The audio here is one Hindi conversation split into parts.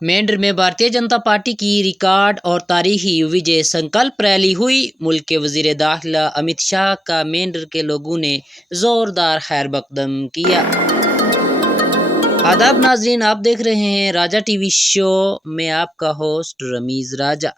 मेंढर में भारतीय जनता पार्टी की रिकॉर्ड और तारीखी विजय संकल्प रैली हुई। मुल्क के वजीर दाखिला अमित शाह का मेंढर के लोगों ने जोरदार खैर मकदम किया। आदाब नाजरीन, आप देख रहे हैं राजा टीवी शो में आपका होस्ट रमीज राजा।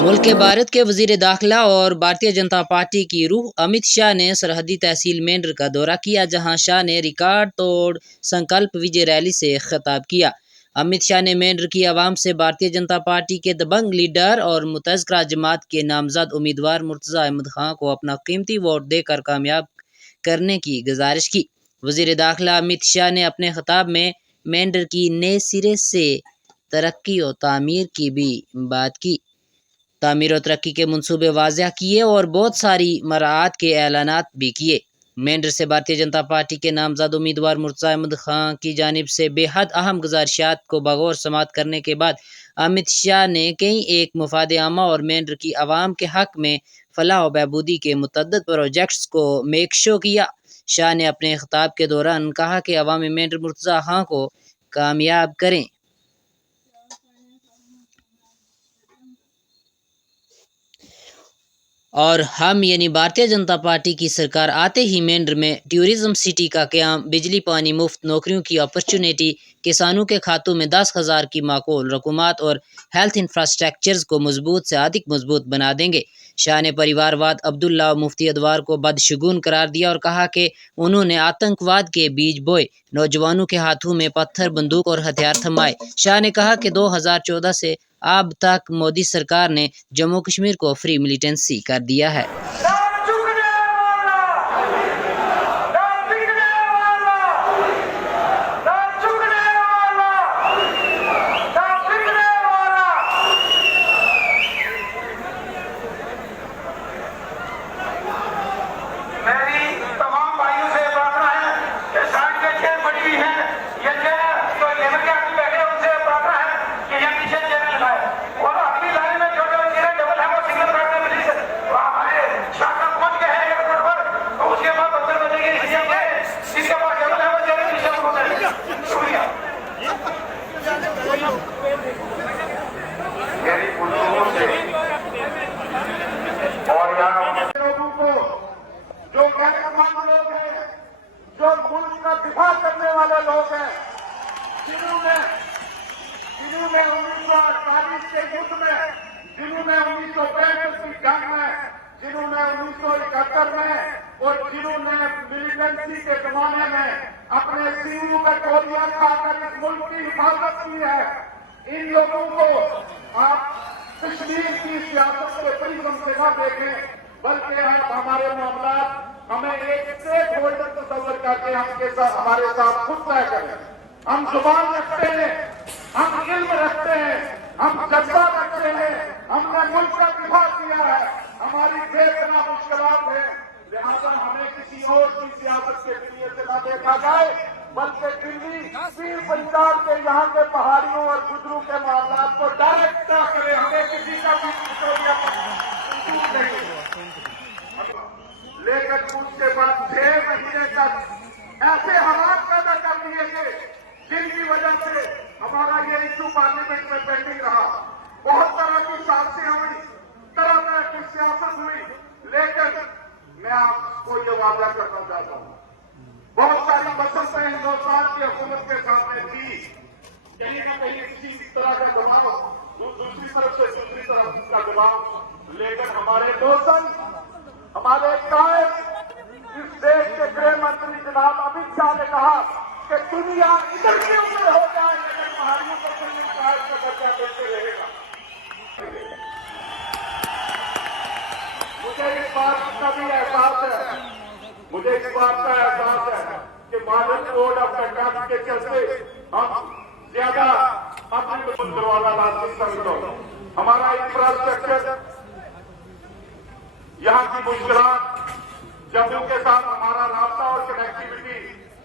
मुल्क के भारत के वजीर दाखिला और भारतीय जनता पार्टी की रूह अमित शाह ने सरहदी तहसील मेंढर का दौरा किया, जहां शाह ने रिकॉर्ड तोड़ संकल्प विजय रैली से खिताब किया। अमित शाह ने मेंढर की आवाम से भारतीय जनता पार्टी के दबंग लीडर और मुतज़क्किरा जमात के नामजद उम्मीदवार मुर्तज़ा अहमद खान को अपना कीमती वोट देकर कामयाब करने की गुजारिश की। वजीर दाखिला अमित शाह ने अपने खिताब में मेंढर की नए सिरे से तरक्की और तामीर की भी बात की। तामीर और तरक्की के मंसूबे वाज़ह किए और बहुत सारी मराहत के ऐलानात भी किए। मेंढर से भारतीय जनता पार्टी के नामजद उम्मीदवार मुर्तज़ा अहमद खान की जानिब से बेहद अहम गुज़ारिशात को बगौर समाअत करने के बाद अमित शाह ने कई एक मुफाद आमा और मेंढर की आवाम के हक में फलाह व बहबूदी के मुतअद्दिद प्रोजेक्ट्स को मेकशो किया। शाह ने अपने खिताब के दौरान कहा कि अवाम मेंढर मुर्तज़ा खान को कामयाब करें और हम यानी भारतीय जनता पार्टी की सरकार आते ही मेंढर में टूरिज्म सिटी का क़याम, बिजली पानी मुफ्त, नौकरियों की अपॉर्चुनिटी, किसानों के खातों में 10,000 की माकूल रकूमात और हेल्थ इंफ्रास्ट्रक्चर्स को मजबूत से अधिक मजबूत बना देंगे। शाह ने परिवारवाद, अब्दुल्ला मुफ्ती अदवार को बदशगुन करार दिया और कहा कि उन्होंने आतंकवाद के बीज बोए, नौजवानों के हाथों में पत्थर, बंदूक और हथियार थमाए। शाह ने कहा कि 2014 से अब तक मोदी सरकार ने जम्मू कश्मीर को फ्री मिलिटेंसी कर दिया है। जो मुल्क का दिफा करने वाले लोग हैं, जिन्होंने 1948 के युद्ध में, जिन्होंने 1965 की जंग में, जिन्होंने 1971 में और जिन्होंने मिलिटेंसी के जमाने में अपने सीयू का गोलियां खाकर इस मुल्क की हिफाजत की है, इन लोगों को आप कश्मीर की सियासत के परिश्रम से न देखें, बल्कि आप हमारे मामला हमें एक स्टेक होल्डर तस्वर करके हमारे साथ खुद तय करें। हम जुबान रखते हैं, हम इल्म रखते हैं, हम जज्बा रखते हैं, हमने मुल्क का दिफा किया है, हमारी बेतना मुश्किलात है, लिहाजा हमें किसी और की सियासत के जरिए से न देखा जाए, बल्कि दिल्ली पीर पंजाब के यहाँ के पहाड़ियों और गुजरों के मामला को डायरेक्ट न करें। हमें किसी का भी लेकिन उसके बाद 6 महीने तक ऐसे हालात पैदा कर दिए गए जिनकी वजह से हमारा ये इशू पार्लियामेंट में पेंडिंग रहा। बहुत तरह की साजिशें हुई, तरह तरह की सियासत हुई, लेकिन मैं आपको ये वादा करना चाहता हूँ, बहुत सारी बसंतें हिंदुस्तान की हुकूमत के सामने थी, कहीं न कहीं किसी तरह का दबाव, दूसरी तरफ से दूसरी तरफ का दबाव, लेकिन हमारे दोस्त, हमारे कायद इस देश के गृह मंत्री जनाब अमित शाह ने कहा कि दुनिया इधर की उधर हो जाए, लेकिन पहाड़ियों को दिल्ली कायद का दर्जा देते रहेगा। मुझे इस बात का भी एहसास है, मुझे इस बात का एहसास है कि मॉडर्न कोड ऑफ कंडक्ट के चलते हम ज्यादा अपने दरवाजा नहीं समझो। हमारा इंफ्रास्ट्रक्चर, यहाँ की मुश्किलात, जम्मू के साथ हमारा रास्ता और कनेक्टिविटी,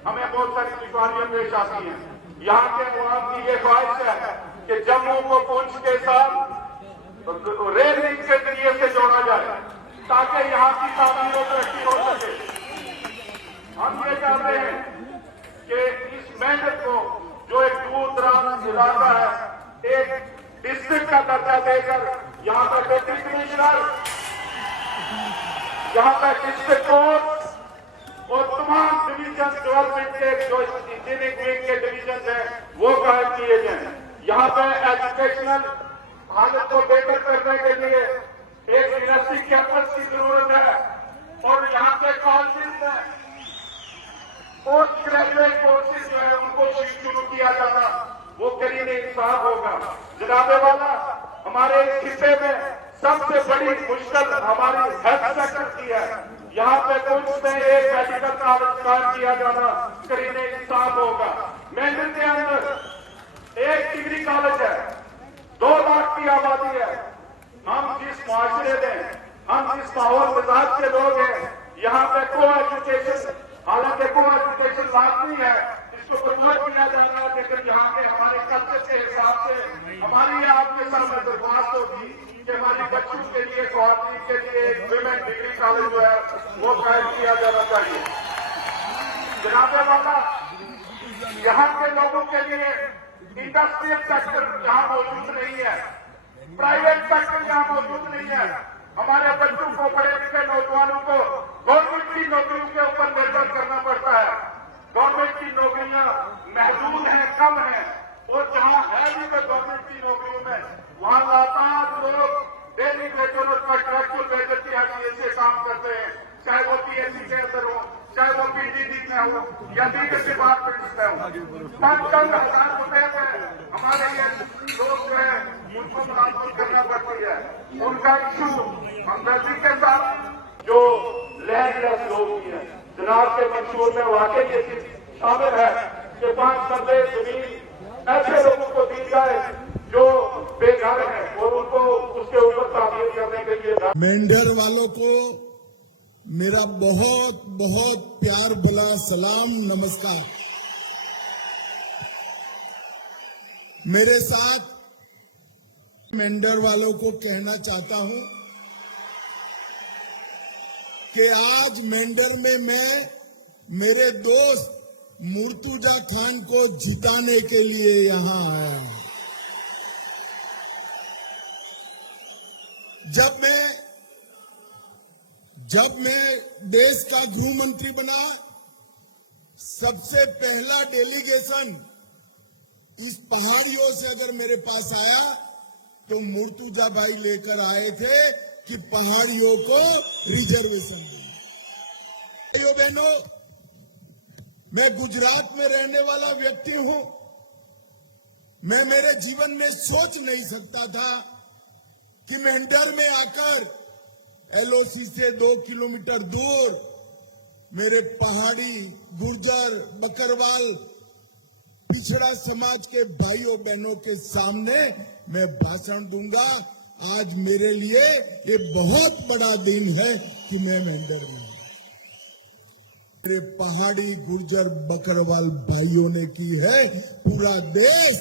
हमें बहुत सारी दुश्वारियां पेश आती हैं। यहाँ के अवाम की ये ख्वाहिश है कि जम्मू को पुंछ के साथ रेल लिंक के जरिए से जोड़ा जाए ताकि यहाँ की तामीर और तरक्की हो सके। हम ये चाहते हैं कि इरादा है एक डिस्ट्रिक्ट का दर्जा देकर यहाँ पर डिप्टी कमिश्नर, यहाँ पर डिस्ट्रिक्ट कोर्ट और तमाम डिवीजन डेवलपमेंट के जो इंजीनियरिंग विंग के डिवीजन है वो कायम किए जाए। यहाँ पे एजुकेशनल हालत को बेहतर करने के लिए एक यूनिवर्सिटी कैंपस की जरूरत है और यहाँ के कॉलेज में पोस्ट ग्रेजुएट कोर्सेज जो है उनको शुरू किया जाना वो करीब इंसाफ होगा। जनाबे वाला, हमारे इस खिते में सबसे बड़ी मुश्किल हमारी हेल्थ सेक्टर की है। यहाँ पे कुछ में एक मेडिकल कॉलेज कायम किया जाना करीब इंसाफ होगा। मेंढर के अंदर एक डिग्री कॉलेज है, 2 लाख की आबादी है। हम जिस मुआशरे में, हम जिस माहौल मिजाज के लोग हैं, यहाँ पे को एजुकेशन, हालांकि को एजुकेशन लाजमी है, इसको प्रमोट किया जाना है, लेकिन यहाँ के हमारे कल्चर के हिसाब से हमारी आपके सामने दरख्वास्त होगी कि हमारे बच्चों के लिए, स्वास्थ्य के लिए एक विमेन डिग्री कॉलेज जो है वो कायम किया जाना चाहिए। जनाबे वाला, यहाँ के लोगों के लिए इंडस्ट्रियल सेक्टर यहाँ मौजूद नहीं है, प्राइवेट सेक्टर यहाँ मौजूद नहीं है। हमारे बच्चों को, पढ़े लिखे नौजवानों को गवर्नमेंट की नौकरियों के ऊपर निर्भर करना पड़ता है। गवर्नमेंट की नौकरियां महदूद हैं, कम हैं, और जहां है भी तो गवर्नमेंट की नौकरियों में वहां लगातार लोग डेली वेतन और कॉन्ट्रैक्चुअल वेतन की हैसियत से काम करते हैं, चाहे वो पीएससी के अंदर हो, चाहे वो पीडीडी में हो या दीगर डिपार्टमेंट में हो। 5-10 हजार रुपए में हमारे ये लोग जो है उनको मुलाकात करना पड़ती है। उनका इशू हमदर्दी के साथ जो लैंडलेस लोग भी हैं, जनाब के मंशूर में वाकई ये चीज शामिल है कि 5 कब्जे जमीन ऐसे लोगों को दी जाए जो बेघर है और उनको उसके ऊपर तामीर करने के लिए। मेंढर वालों को मेरा बहुत बहुत प्यार भला सलाम, नमस्कार। मेरे साथ मेंढर वालों को कहना चाहता हूं कि आज मेंढर में मैं मेरे दोस्त मुर्तुजा खान को जिताने के लिए यहां आया हूं। जब मैं देश का गृह मंत्री बना, सबसे पहला डेलीगेशन इस पहाड़ियों से अगर मेरे पास आया तो मुर्तुजा भाई लेकर आए थे कि पहाड़ियों को रिजर्वेशन दो। भाइयों बहनों, मैं गुजरात में रहने वाला व्यक्ति हूं। मैं मेरे जीवन में सोच नहीं सकता था कि मेंढर में आकर एलओसी से 2 किलोमीटर दूर मेरे पहाड़ी, गुर्जर, बकरवाल, पिछड़ा समाज के भाइयों बहनों के सामने मैं भाषण दूंगा। आज मेरे लिए ये बहुत बड़ा दिन है कि मैं मेंढर में हूं। मेरे पहाड़ी, गुर्जर, बकरवाल भाइयों ने की है पूरा देश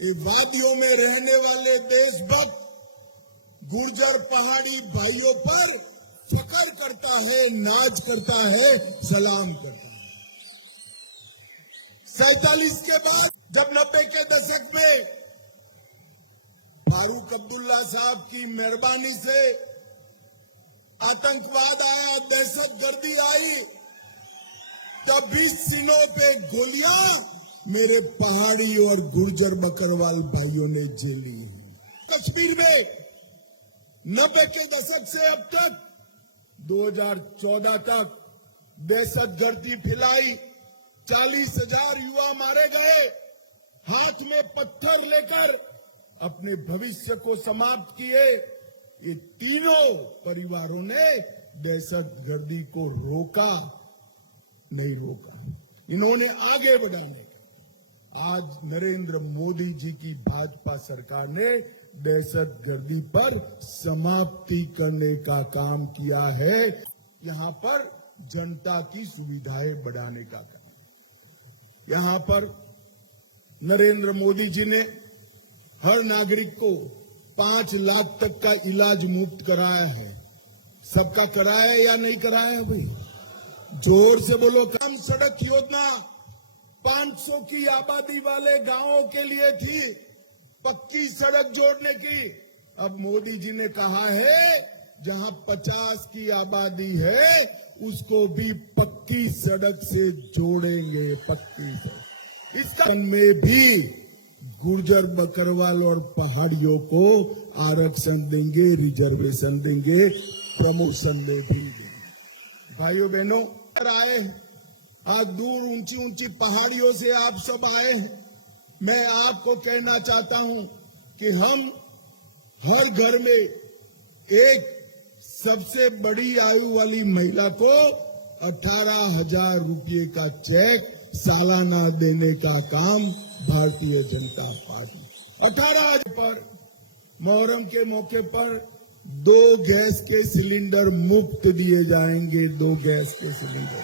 ये वादियों में रहने वाले देशभक्त गुर्जर पहाड़ी भाइयों पर फख्र करता है, नाज करता है, सलाम करता है। 47 के बाद जब 90 के दशक में फारूक अब्दुल्ला साहब की मेहरबानी से आतंकवाद आया, दहशतगर्दी आई, तब भी सीनों पे गोलियां मेरे पहाड़ी और गुर्जर बकरवाल भाइयों ने झेली। कश्मीर में 90 के दशक से अब तक 2014 तक दहशतगर्दी फैलाई, 40,000 युवा मारे गए, हाथ में पत्थर लेकर अपने भविष्य को समाप्त किए। ये तीनों परिवारों ने दहशतगर्दी को रोका नहीं रोका, इन्होंने आगे बढ़ाने का। आज नरेंद्र मोदी जी की भाजपा सरकार ने दहशतगर्दी पर समाप्ति करने का काम किया है। यहाँ पर जनता की सुविधाएं बढ़ाने का काम। यहाँ पर नरेंद्र मोदी जी ने हर नागरिक को 5 लाख तक का इलाज मुफ्त कराया है। सबका कराया या नहीं कराया भाई? जोर से बोलो। कम सड़क योजना 500 की आबादी वाले गांवों के लिए थी पक्की सड़क जोड़ने की। अब मोदी जी ने कहा है जहां 50 की आबादी है उसको भी पक्की सड़क से जोड़ेंगे, पक्की सड़क। इसका में भी गुर्जर बकरवाल और पहाड़ियों को आरक्षण देंगे, रिजर्वेशन देंगे, प्रमोशन में भी देंगे। भाइयों बहनों, आए आज दूर ऊंची ऊंची पहाड़ियों से आप सब आए हैं। मैं आपको कहना चाहता हूं कि हम हर घर में एक सबसे बड़ी आयु वाली महिला को 18,000 रुपये का चेक सालाना देने का काम भारतीय जनता पार्टी 18,000 पर मोहर्रम के मौके पर 2 गैस के सिलेंडर मुफ्त दिए जाएंगे। 2 गैस के सिलेंडर।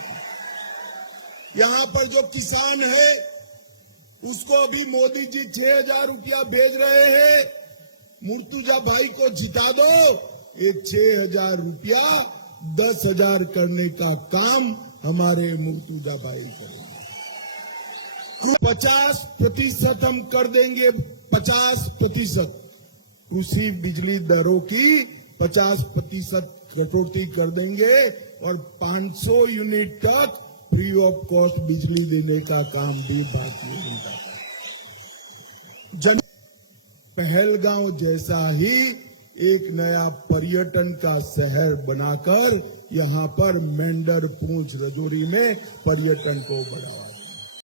यहाँ पर जो किसान है उसको अभी मोदी जी 6,000 रुपया भेज रहे हैं। मुर्तुजा भाई को जिता दो, ये 6,000 रुपया 10,000 करने का काम हमारे मुर्तुजा भाई करेंगे। 50% हम कर देंगे, 50% कृषि बिजली दरों की 50% कटौती कर देंगे और 500 यूनिट तक फ्री ऑफ कॉस्ट बिजली देने का काम भी भारतीय जनता पार्टी। पहलगांव जैसा ही एक नया पर्यटन का शहर बनाकर यहाँ पर मेंढर पूंछ राजौरी में पर्यटन को बढ़ावा